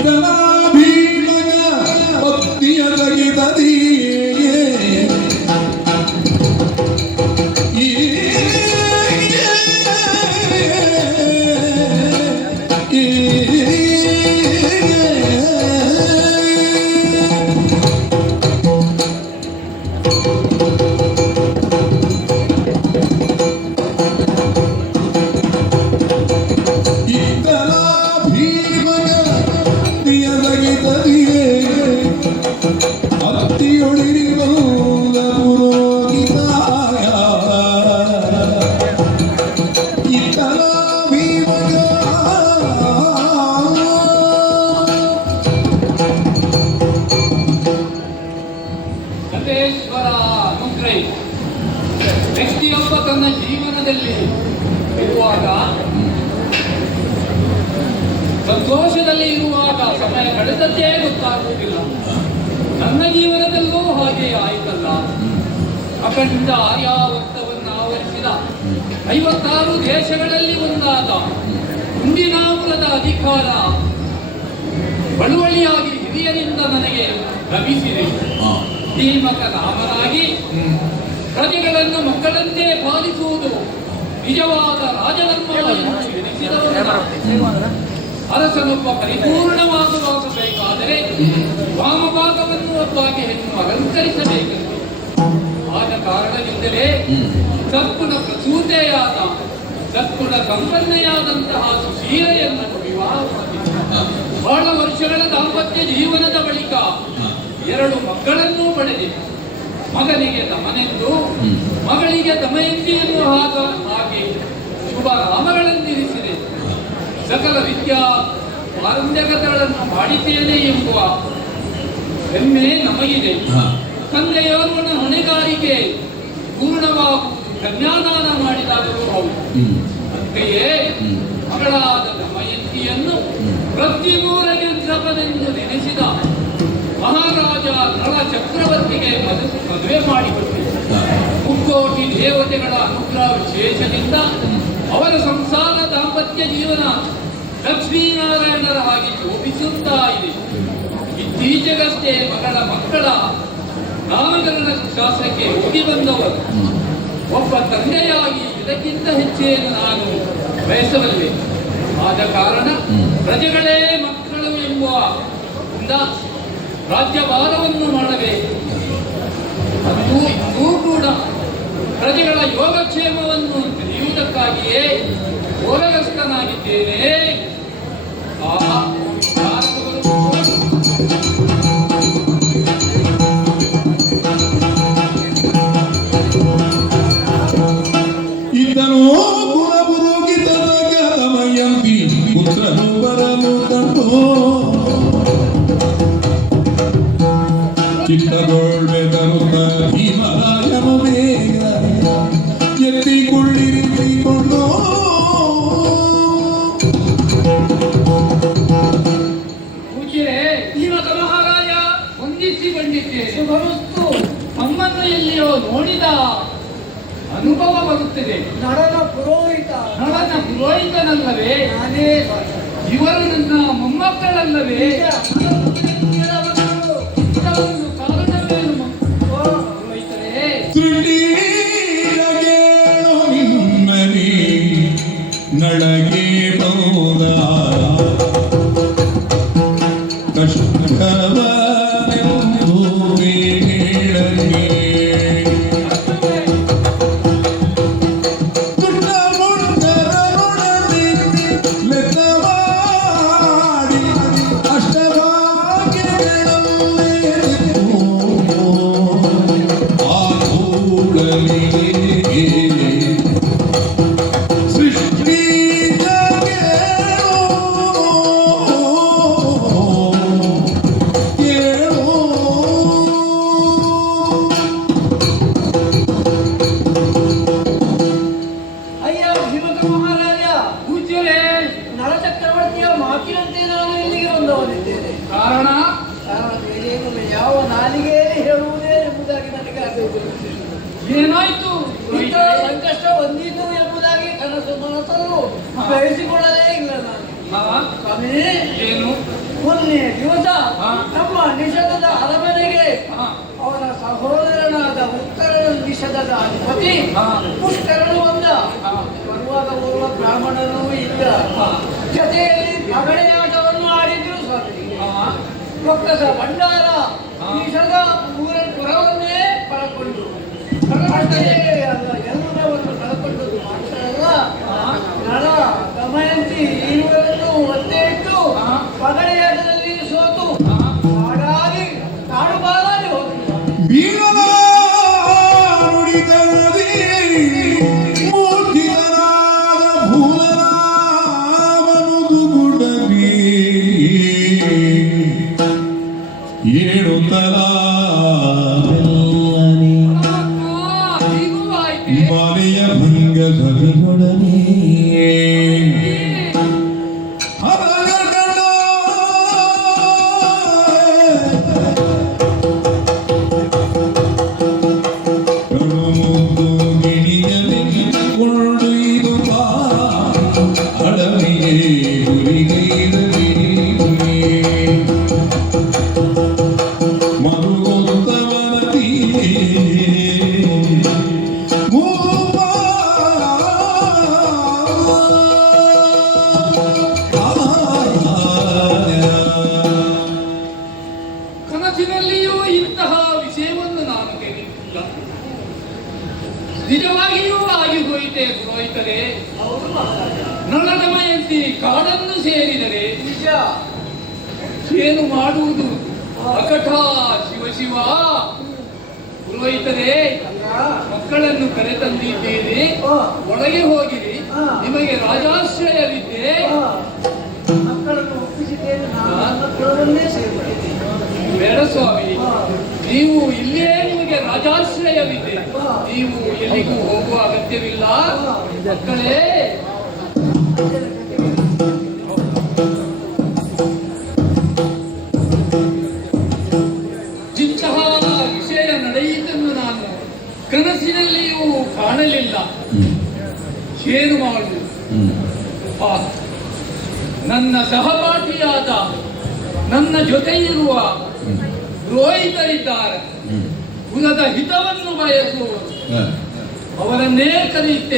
ಇತನ ಭೀಮನ ಭಕ್ತಿಯ ತಗಿದದಿ ವ್ಯಕ್ತಿಯೊಬ್ಬ ತನ್ನ ಜೀವನದಲ್ಲಿ ಇರುವಾಗ, ಸಂತೋಷದಲ್ಲಿ ಇರುವಾಗ ಸಮಯ ಕಳೆದದ್ದೇ ಗೊತ್ತಾಗುವುದಿಲ್ಲ. ನನ್ನ ಜೀವನದಲ್ಲೂ ಹಾಗೆ ಆಯಿತಲ್ಲ. ಅಖಂಡ ಆರ್ಯಾವರ್ತವನ್ನು ಆವರಿಸಿದ 56 ದೇಶಗಳಲ್ಲಿ ಒಂದಾದ ಮುಂದಿನಾಮುಲದ ಅಧಿಕಾರ ಬಳುವಳಿಯಾಗಿ ಹಿರಿಯರಿಂದ ನನಗೆ ಲಭಿಸಿದೆ. ಧೀಮಕ ನಾಮನಾಗಿ ಪ್ರಜೆಗಳನ್ನು ಮಕ್ಕಳಂತೆ ಪಾಲಿಸುವುದು ನಿಜವಾದ ರಾಜಧರ್ಮವನ್ನು ಎನಿಸಿದವರು. ಅರಸನೊಬ್ಬ ಪರಿಪೂರ್ಣವಾದ ವಾಸಬೇಕಾದರೆ ವಾಮಭಾಗವನ್ನು ಒಬ್ಬಾಗಿ ಹೆಣ್ಣು ಅಲಂಕರಿಸಬೇಕೆಂದು. ಆದ ಕಾರಣದಿಂದಲೇ ಸತ್ಗುಣ ಪ್ರಸೂತೆಯಾದ ಸತ್ಗುಣ ಸಂಪನ್ನೆಯಾದಂತಹ ಸುಶೀಲೆಯನ್ನು ವಿವಾಹ ಮಾಡಿದ. ಬಹಳ ವರ್ಷಗಳ ದಾಂಪತ್ಯ ಜೀವನದ ಬಳಿಕ 2 ಮಕ್ಕಳನ್ನೂ ಪಡೆದೆ. ಮಗನಿಗೆ ದಮನೆಂದು, ಮಗಳಿಗೆ ದಮಯಂತಿ ಎನ್ನುವ ಹಾಗೆ ಶುಭ ನಾಮಗಳನ್ನಿರಿಸಿದೆ. ಸಕಲ ವಿದ್ಯಾ ಪಾರಂಗತಗಳನ್ನು ಮಾಡಿದ್ದೇನೆ ಎಂಬುವ ಹೆಮ್ಮೆ ನಮಗಿದೆ. ತಂದೆಯೋರ್ವನ ಹೊಣೆಗಾರಿಕೆ ಪೂರ್ಣವಾಗುವುದು ಕನ್ಯಾದಾನ ಮಾಡಿದಾಗಲೂ ಹೌದು. ಅಂತೆಯೇ ಮಗಳಾದ ದಮಯಂತಿಯನ್ನು ಪ್ರತಿಮೂಲಗೆಂದೆಂದು ನೆನೆಸಿದ ಮಹಾರಾಜ ನಳ ಚಕ್ರವರ್ತಿಗೆ ಮದುವೆ ಮಾಡಿಕೊಟ್ಟಿದ್ದ. ಮುಕ್ಕೋಟಿ ದೇವತೆಗಳ ಅನುಗ್ರಹ ವಿಶೇಷದಿಂದ ಅವರ ಸಂಸಾರ ದಾಂಪತ್ಯ ಜೀವನ ಲಕ್ಷ್ಮೀನಾರಾಯಣರ ಹಾಗೆ ಶೋಭಿಸುತ್ತಾ ಇದೆ. ಇತ್ತೀಚೆಗಷ್ಟೇ ಮಕ್ಕಳ ನಾಮಕರಣ ಶಾಸ್ತ್ರಕ್ಕೆ ಹೋಗಿ ಬಂದವರು. ಒಬ್ಬ ತಂದೆಯಾಗಿ ಇದಕ್ಕಿಂತ ಹೆಚ್ಚೇನು ನಾನು ಬಯಸಬಲ್ಲೆ. ಆದ ಕಾರಣ ಪ್ರಜೆಗಳೇ ಮಕ್ಕಳು ಎಂಬುವ ರಾಜ್ಯಭಾರವನ್ನು ಮಾಡಬೇಕು. ಅದೂ ಕೂಡ ಪ್ರಜೆಗಳ ಯೋಗಕ್ಷೇಮವನ್ನು ತಿಳಿಯುವುದಕ್ಕಾಗಿಯೇ ಯೋಗಸ್ಥನಾಗಿದ್ದೇನೆ. ಇದನ್ನು ಗುಣಪುರೋಗಿತನಾಗ ದಮಯಂತಿ ಪುತ್ರನು ಬರಲು ಕಂಡು ಚಿತ್ತಗೊಳ್ಬೇಕರುತ್ತ ಭೀಮರಾಯನ ಬೇಗ ಎತ್ತಿಕೊಳ್ಳಿರಿಸಿಕೊಂಡು ಧೀಮಕ ಮಹಾರಾಜ ಹೊಂದಿಸಿಕೊಂಡಿದ್ದೇನೆ. ಶುಭವಸ್ತು. ನಮ್ಮನ್ನು ಎಲ್ಲಿಯೋ ನೋಡಿದ ಅನುಭವ ಬರುತ್ತದೆ. ನಳನ ಪುರೋಹಿತನಲ್ಲವೇ? ಇವರು ನನ್ನ ಮೊಮ್ಮಕ್ಕಳಲ್ಲವೇ? ನಳಗೆ ಬಹುದ ಕಷ್ಟವ ಏನಾಯ್ತು? ಸಂಕಷ್ಟ ಹೊಂದಿದ್ದು ಎಂಬುದಾಗಿ ಕನಸು ಮನಸ್ಸನ್ನು ಬಯಸಿಕೊಳ್ಳಲೇ ಇಲ್ಲ ನಾನು. ಸ್ವಾಮಿ, ಏನು? ಮೊನ್ನೆ ದಿವಸ ಹಾ. ನಮ್ಮ ನಿಷಧದ ಅರಮನೆಗೆ ಹಾ. ಅವನ ಸಹೋದರನಾದ ಉತ್ತರ ನಿಷಧದ ಅಧಿಪತಿ ಹಾ. ಪುಷ್ಕರನು ಬಂದ. ಹಾ. ಬರುವಾಗ ಓರ್ವ ಬ್ರಾಹ್ಮಣನೂ ಇದ್ದ. ಹಾ. ಜೊತೆಯಲ್ಲಿ ಪಗಡೆಯಾಟವನ್ನು ಆಡಿದ್ರು ಸ್ವಾಮಿ. ಹಾ. ರೊಕ್ಕದ ಭಂಡಾರ ಹಾ. ನಿಷಧ ಪುರವನ್ನೇ ಕಳಕೊಂಡು ಅಷ್ಟೇ ಅಲ್ಲ, ಎಲ್ಲವನ್ನು ಕಳಕೊಂಡದ್ದು ಮಾತ್ರ ಅಲ್ಲ, ಹಾ. ನಳ ದಮಯಂತಿ ಇರುವರನ್ನು ಒತ್ತೆ ಇಟ್ಟು ಹಾ. ಪಗಡೆಯಾಟದಲ್ಲಿ ಸೋತು ಹಾ. ಹಾಗಾಗಿ ಕಾಡುಬಾಲಾಗಿ ಹೋಗಿಲ್ಲ. ಬೀಗದ ನುಡಿತನದಿ ಮೂರ್ತಿಯನಾದ ಭೂಲರಾಮನುದು ಗುಡಗಿ ಏಳುತ್ತಲ ಹೀಗೂ ಆಯ್ತೆ. ಬಾಲೆಯ ಭಂಗ ಸವಿಗೊಡನೆ ಕನಸಿನಲ್ಲಿಯೂ ಇಂತಹ ವಿಷಯವನ್ನು ನಾನು ಕೇಳಿಲ್ಲ. ನಿಜವಾಗಿಯೂ ಆಗಿ ಹೋಯಿತೆ ಪುರೋಹಿತರೆ. ಹೌದು ಮಹಾರಾಜ, ನಳ ದಮಯಂತಿ ಕಾಡನ್ನು ಸೇರಿದರೆ ನಿಜ. ಏನು ಮಾಡುವುದು? ಅಕಟ ಶಿವ ಶಿವ. ಪುರೋಹಿತರೆ, ಅಲ್ಲ, ಮಕ್ಕಳನ್ನು ಕರೆತಂದಿದ್ದೀರಿ, ಆ, ಒಳಗೆ ಹೋಗಿರಿ. ಆ. ನಿಮಗೆ ರಾಜಾಶ್ರಯವಿದ್ದೆ. ಆ, ಮಕ್ಕಳನ್ನು ಒಪ್ಪಿಸಿದ್ದೇನೆ, ನಾನು ನನ್ನ ಕುಲವನ್ನೇ ಸೇರಿಬಿಟ್ಟಿದ್ದೇನೆ. ಬೇಡ ಸ್ವಾಮಿ, ನೀವು ಇಲ್ಲೇ ನಿಮಗೆ ರಾಜಾಶ್ರಯವಿದೆ. ನೀವು ಎಲ್ಲಿಗೂ ಹೋಗುವ ಅಗತ್ಯವಿಲ್ಲ. ಮಕ್ಕಳೇ, ಇಂತಹ ವಿಷಯ ನಡೆಯಿತನ್ನು ನಾನು ಕನಸಿನಲ್ಲಿಯೂ ಕಾಣಲಿಲ್ಲ. ಏನು ಮಾಡುವುದು? ಆ, ನನ್ನ ಸಹಪಾಠಿಯಾದ ನನ್ನ ಜೊತೆ ಇರುವ ಪುರೋಹಿತರಿದ್ದಾರೆ. ಕುಲದ ಹಿತವನ್ನು ಬಯಸುವವರು, ಅವರನ್ನೇ ಕರೆಯುತ್ತೇನೆ.